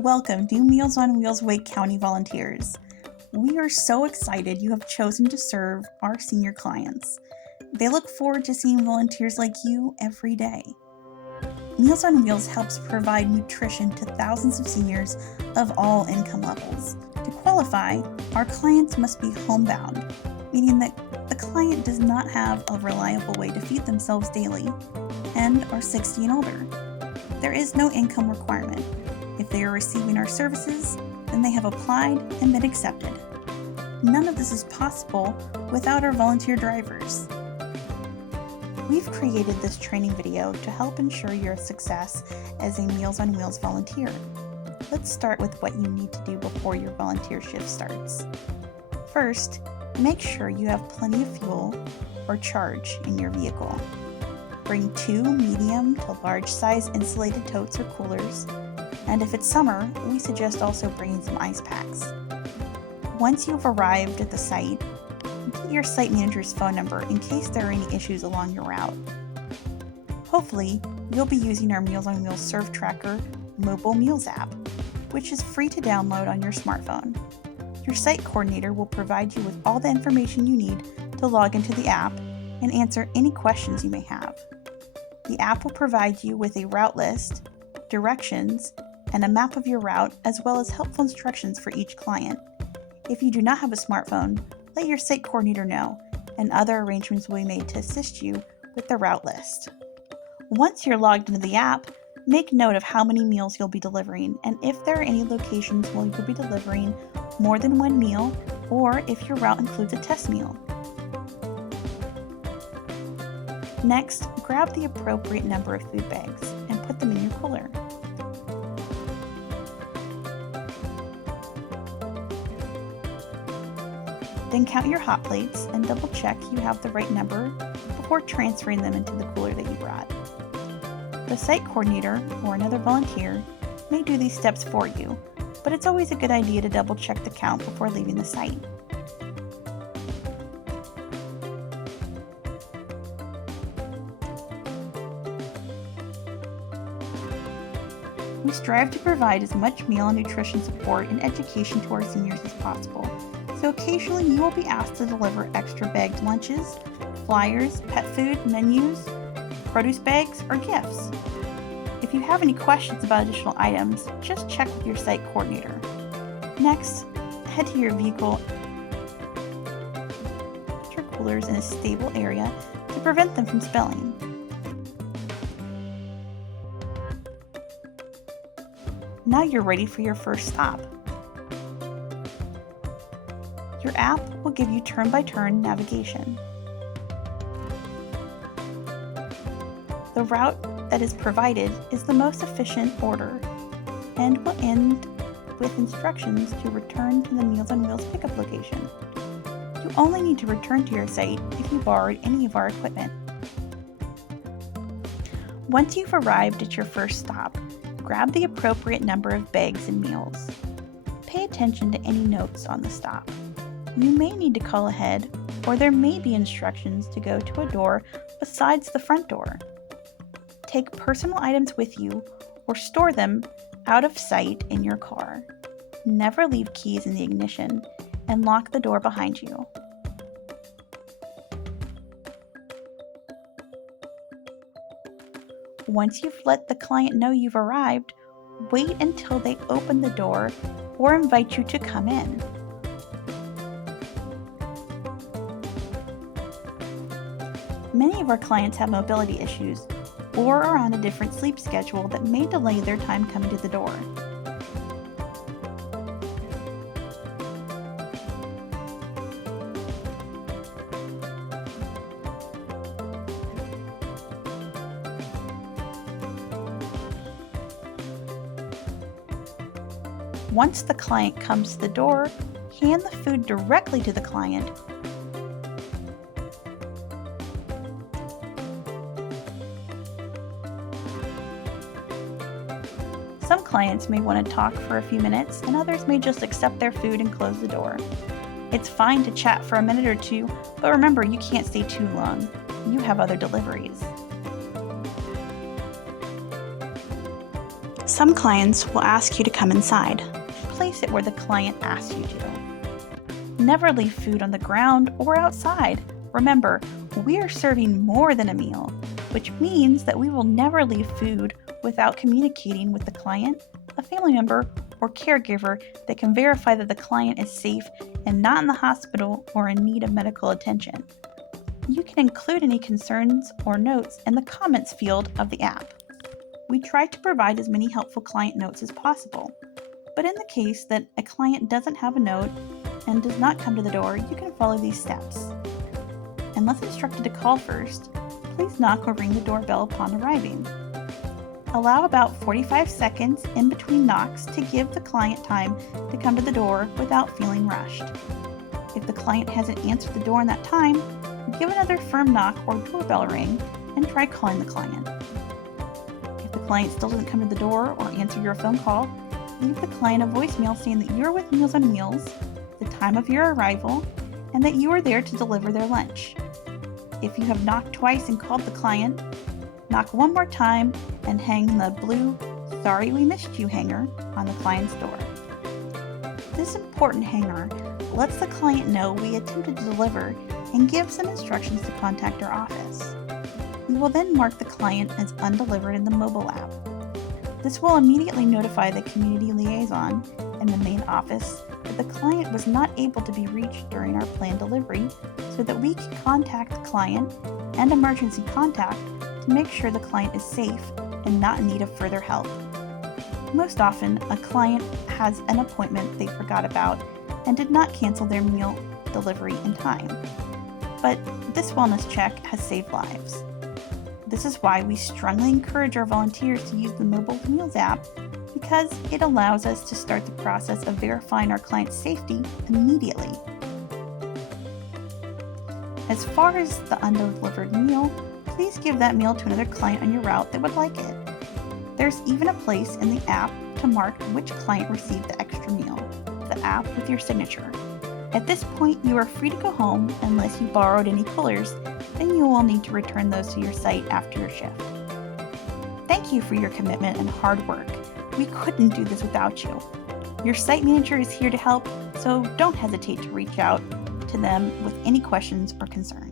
Welcome to Meals on Wheels Wake County volunteers. We are so excited you have chosen to serve our senior clients. They look forward to seeing volunteers like you every day. Meals on Wheels helps provide nutrition to thousands of seniors of all income levels. To qualify, our clients must be homebound, meaning that the client does not have a reliable way to feed themselves daily and are 60 and older. There is no income requirement. If they are receiving our services, then they have applied and been accepted. None of this is possible without our volunteer drivers. We've created this training video to help ensure your success as a Meals on Wheels volunteer. Let's start with what you need to do before your volunteer shift starts. First, make sure you have plenty of fuel or charge in your vehicle. Bring 2 medium to large size insulated totes or coolers, and if it's summer, we suggest also bringing some ice packs. Once you've arrived at the site, get your site manager's phone number in case there are any issues along your route. Hopefully, you'll be using our Meals on Wheels Serve Tracker mobile meals app, which is free to download on your smartphone. Your site coordinator will provide you with all the information you need to log into the app and answer any questions you may have. The app will provide you with a route list, directions, and a map of your route, as well as helpful instructions for each client. If you do not have a smartphone, let your site coordinator know, and other arrangements will be made to assist you with the route list. Once you're logged into the app, make note of how many meals you'll be delivering, and if there are any locations where you'll be delivering more than one meal, or if your route includes a test meal. Next, grab the appropriate number of food bags and put them in your cooler. Then count your hot plates and double check you have the right number before transferring them into the cooler that you brought. The site coordinator or another volunteer may do these steps for you, but it's always a good idea to double check the count before leaving the site. We strive to provide as much meal and nutrition support and education to our seniors as possible. So occasionally you will be asked to deliver extra bagged lunches, flyers, pet food, menus, produce bags, or gifts. If you have any questions about additional items, just check with your site coordinator. Next, head to your vehicle. Put your coolers in a stable area to prevent them from spilling. Now you're ready for your first stop. Your app will give you turn-by-turn navigation. The route that is provided is the most efficient order and will end with instructions to return to the Meals on Wheels pickup location. You only need to return to your site if you borrowed any of our equipment. Once you've arrived at your first stop, grab the appropriate number of bags and meals. Pay attention to any notes on the stop. You may need to call ahead, or there may be instructions to go to a door besides the front door. Take personal items with you or store them out of sight in your car. Never leave keys in the ignition and lock the door behind you. Once you've let the client know you've arrived, wait until they open the door or invite you to come in. Many of our clients have mobility issues or are on a different sleep schedule that may delay their time coming to the door. Once the client comes to the door, hand the food directly to the client. Some clients may want to talk for a few minutes, and others may just accept their food and close the door. It's fine to chat for a minute or two, but remember, you can't stay too long. You have other deliveries. Some clients will ask you to come inside. Place it where the client asks you to. Never leave food on the ground or outside. Remember, we are serving more than a meal, which means that we will never leave food without communicating with the client, a family member, or caregiver that can verify that the client is safe and not in the hospital or in need of medical attention. You can include any concerns or notes in the comments field of the app. We try to provide as many helpful client notes as possible, but in the case that a client doesn't have a note and does not come to the door, you can follow these steps. Unless instructed to call first, please knock or ring the doorbell upon arriving. Allow about 45 seconds in between knocks to give the client time to come to the door without feeling rushed. If the client hasn't answered the door in that time, give another firm knock or doorbell ring and try calling the client. If the client still doesn't come to the door or answer your phone call, leave the client a voicemail saying that you're with Meals on Wheels, the time of your arrival, and that you are there to deliver their lunch. If you have knocked twice and called the client, knock one more time and hang the blue "Sorry we missed you" hanger on the client's door. This important hanger lets the client know we attempted to deliver and gives them instructions to contact our office. We will then mark the client as undelivered in the mobile app. This will immediately notify the community liaison in the main office that the client was not able to be reached during our planned delivery so that we can contact the client and emergency contact to make sure the client is safe and not in need of further help. Most often, a client has an appointment they forgot about and did not cancel their meal delivery in time. But this wellness check has saved lives. This is why we strongly encourage our volunteers to use the Mobile Meals app, because it allows us to start the process of verifying our client's safety immediately. As far as the undelivered meal, please give that meal to another client on your route that would like it. There's even a place in the app to mark which client received the extra meal, the app with your signature. At this point, you are free to go home unless you borrowed any coolers, then you will need to return those to your site after your shift. Thank you for your commitment and hard work. We couldn't do this without you. Your site manager is here to help, so don't hesitate to reach out to them with any questions or concerns.